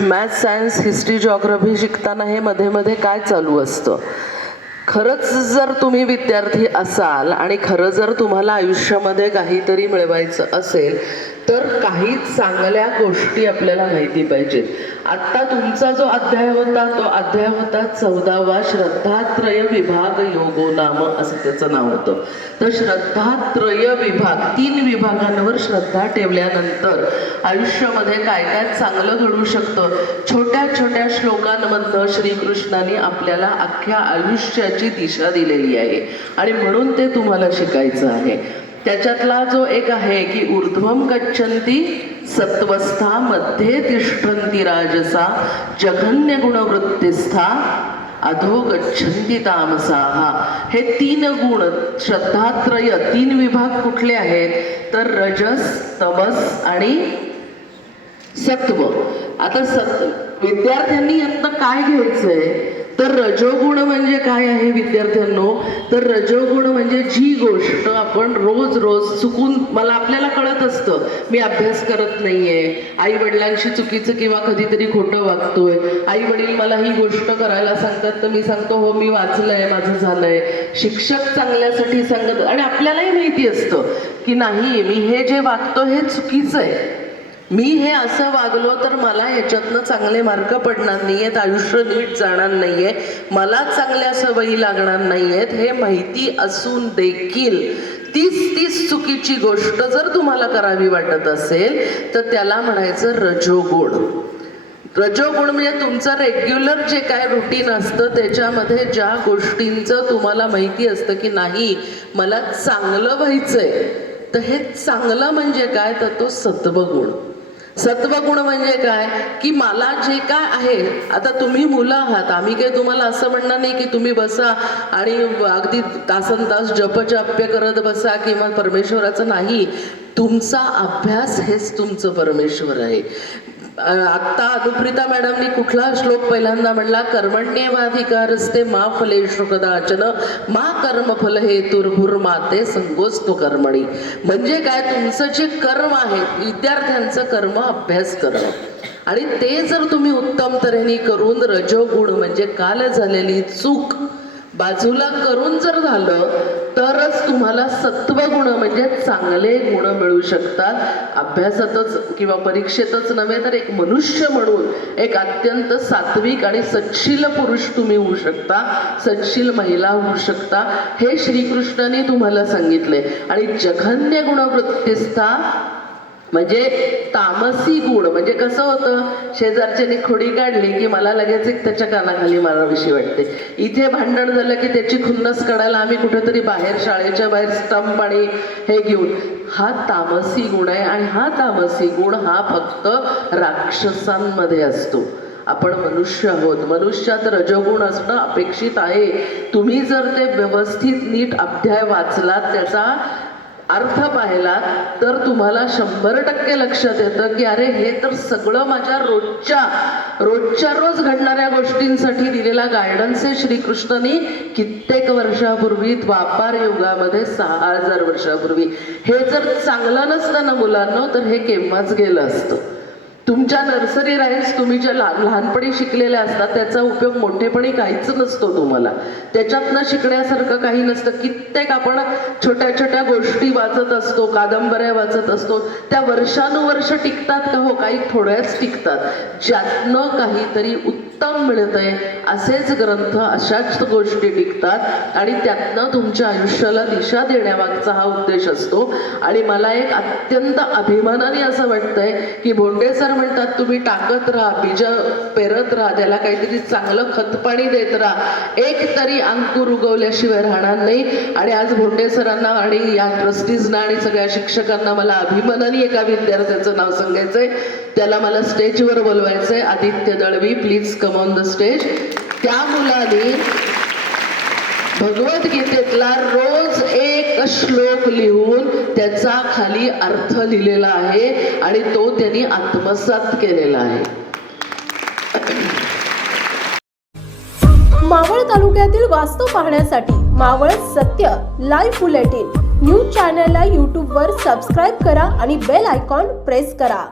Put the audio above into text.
Maths science history geography शिकताना हे मध्ये मध्ये काय चालू असतं? खरंच जर तुम्ही विद्यार्थी असाल आणि खरं जर तुम्हाला आयुष्यामध्ये काहीतरी मिळवायचं असेल तर काही चांगल्या गोष्टी आपल्याला माहिती पाहिजेत. आत्ता तुमचा जो अध्याय होता तो अध्याय होता चौदावा श्रद्धात्रय विभाग योगो नाम असं त्याचं नाव होतं. तर श्रद्धात्रय विभाग तीन विभागांवर श्रद्धा ठेवल्यानंतर आयुष्यामध्ये काय काय चांगलं घडू शकतं? छोट्या छोट्या श्लोकांमधनं श्रीकृष्णाने आपल्याला अख्ख्या आयुष्याची दिशा दिलेली आहे. आणि म्हणून ते तुम्हाला शिकायचं आहे. त्याच्यातला जो एक आहे की ऊर्ध्वम गच्छंती सत्वस्था मध्ये तिष्ठंती राजसा जघन्य गुणवृत्तीस्था अधो कामसा हा हे तीन गुण श्रद्धात्रय तीन विभाग कुठले आहेत? तर रजस तमस आणि सत्व आता सत्व विद्यार्थ्यांनी यातनं काय घ्यायचंय? तर रजोगुण म्हणजे काय आहे विद्यार्थ्यांनो? तर रजोगुण म्हणजे जी गोष्ट आपण रोज रोज चुकून मला आपल्याला कळत असतं मी अभ्यास करत नाहीये आई वडिलांशी चुकीचं किंवा कधीतरी खोटं वागतोय आई वडील मला ही गोष्ट करायला सांगतात तर मी सांगतो हो मी वाचलंय माझं झालंय. शिक्षक चांगल्यासाठी सांगत आणि आपल्यालाही माहिती असतं की नाही मी हे जे वागतो हे चुकीचं आहे. मी हे असं वागलो तर मला याच्यातनं चांगले मार्क पडणार नाहीयेत आयुष्य नीट जाणार नाहीये मला चांगल्या सवयी लागणार नाहीयेत हे माहिती असून देखील तीच तीच चुकीची गोष्ट जर तुम्हाला करावी वाटत असेल तर त्याला म्हणायचं रजोगुण. रजोगुण म्हणजे तुमचं रेग्युलर जे काय रुटीन असतं त्याच्यामध्ये ज्या गोष्टींचं तुम्हाला माहिती असतं की नाही मला चांगलं व्हायचंय तर हे चांगलं म्हणजे काय? तर तो सत्वगुण. सत्वगुण म्हणजे काय? की मला जे काय आहे आता तुम्ही मुलं आहात. आम्ही काही तुम्हाला असं म्हणणार नाही की तुम्ही बसा आणि अगदी तासन तास जपजाप्य करत बसा किंवा परमेश्वराचं नाही. तुमचा अभ्यास हेच तुमचं परमेश्वर आहे. आत्ता अनुप्रिता मॅडमनी कुठला श्लोक पहिल्यांदा म्हणला? कर्मण्येवाधिकारस्ते मा फलेषु कदाचन मा कर्मफल हे तुर्भुर माते संगोस्तो कर्मणी. म्हणजे काय? तुमचं जे कर्म आहे विद्यार्थ्यांचं कर्म अभ्यास करणं. आणि ते जर तुम्ही उत्तम तऱ्हेने करून रजोगुण म्हणजे काल झालेली चूक बाजूला करून जर झालं तरच तुम्हाला सत्वगुण म्हणजे चांगले गुण मिळू शकतात. अभ्यासातच किंवा परीक्षेतच नव्हे तर एक मनुष्य म्हणून एक अत्यंत सात्विक आणि सच्छील पुरुष तुम्ही होऊ शकता सच्छील महिला होऊ शकता. हे श्रीकृष्णाने तुम्हाला सांगितले. आणि जघन्य गुणवृत्तीस्था म्हणजे तामसी गुण म्हणजे कसं होतं शेजारच्याने खोडी काढली की मला लगेच एक त्याच्या कानाखाली माराविषयी वाटते. इथे भांडण झालं की त्याची खुन्नस काढायला आम्ही कुठेतरी बाहेर शाळेच्या बाहेर स्टंप आणि हे घेऊन. हा तामसी गुण आहे आणि हा तामसी गुण हा फक्त राक्षसांमध्ये असतो. आपण मनुष्य आहोत. मनुष्यात रजगुण असणं अपेक्षित आहे. तुम्ही जर ते व्यवस्थित नीट अध्याय वाचलात त्याचा अर्थ पाहिला तर तुम्हाला शंभर टक्के लक्षात येतं की अरे हे तर सगळं माझ्या रोजच्या रोजच्या रोज घडणाऱ्या गोष्टींसाठी दिलेला गायडन्स आहे श्रीकृष्णनी. कित्येक वर्षापूर्वी द्वापार युगामध्ये सहा हजार वर्षापूर्वी. हे जर चांगलं नसतं ना मुलांना तर हे केव्हाच गेलं असतं? तुमच्या नर्सरी राईम्स तुम्ही ज्या लहान लहानपणी शिकलेल्या असतात त्याचा उपयोग मोठेपणी काहीच नसतो तुम्हाला. त्याच्यातनं शिकण्यासारखं काही नसतं. कित्येक आपण छोट्या छोट्या गोष्टी वाचत असतो कादंबऱ्या वाचत असतो त्या वर्षानुवर्ष टिकतात का हो? काही थोड्याच टिकतात. ज्यातनं काहीतरी उत्तम मिळतंय असेच ग्रंथ अशाच गोष्टी टिकतात आणि त्यातनं तुमच्या आयुष्याला दिशा देण्यामागचा हा उद्देश असतो. आणि मला एक अत्यंत अभिमानाने असं वाटतंय की भोंडे सर म्हणतात तुम्ही टाकत राहा बीज पेरत राहा त्याला काहीतरी चांगलं खतपाणी देत राहा. एक तरी अंकुर उगवल्याशिवाय राहणार नाही. आणि आज भोंडे सरांना आणि या ट्रस्टीजना आणि सगळ्या शिक्षकांना मला अभिमानाने एका विद्यार्थ्याचं नाव सांगायचंय. त्याला मला स्टेजवर बोलवायचंय. Aditya Dalvi please come on the stage त्या मुलाने भगवद्गीतेतला रोज एक श्लोक लिहून त्याचा खाली अर्थ लिहिलेला आहे आणि तो त्यांनी आत्मसात केलेला आहे. मावळ तालुक्यातील वास्तव पाहण्यासाठी मावळ सत्य लाईव्ह बुलेटिन न्यूज चॅनलला यूट्यूबवर सबस्क्राईब करा आणि बेल आयकॉन प्रेस करा.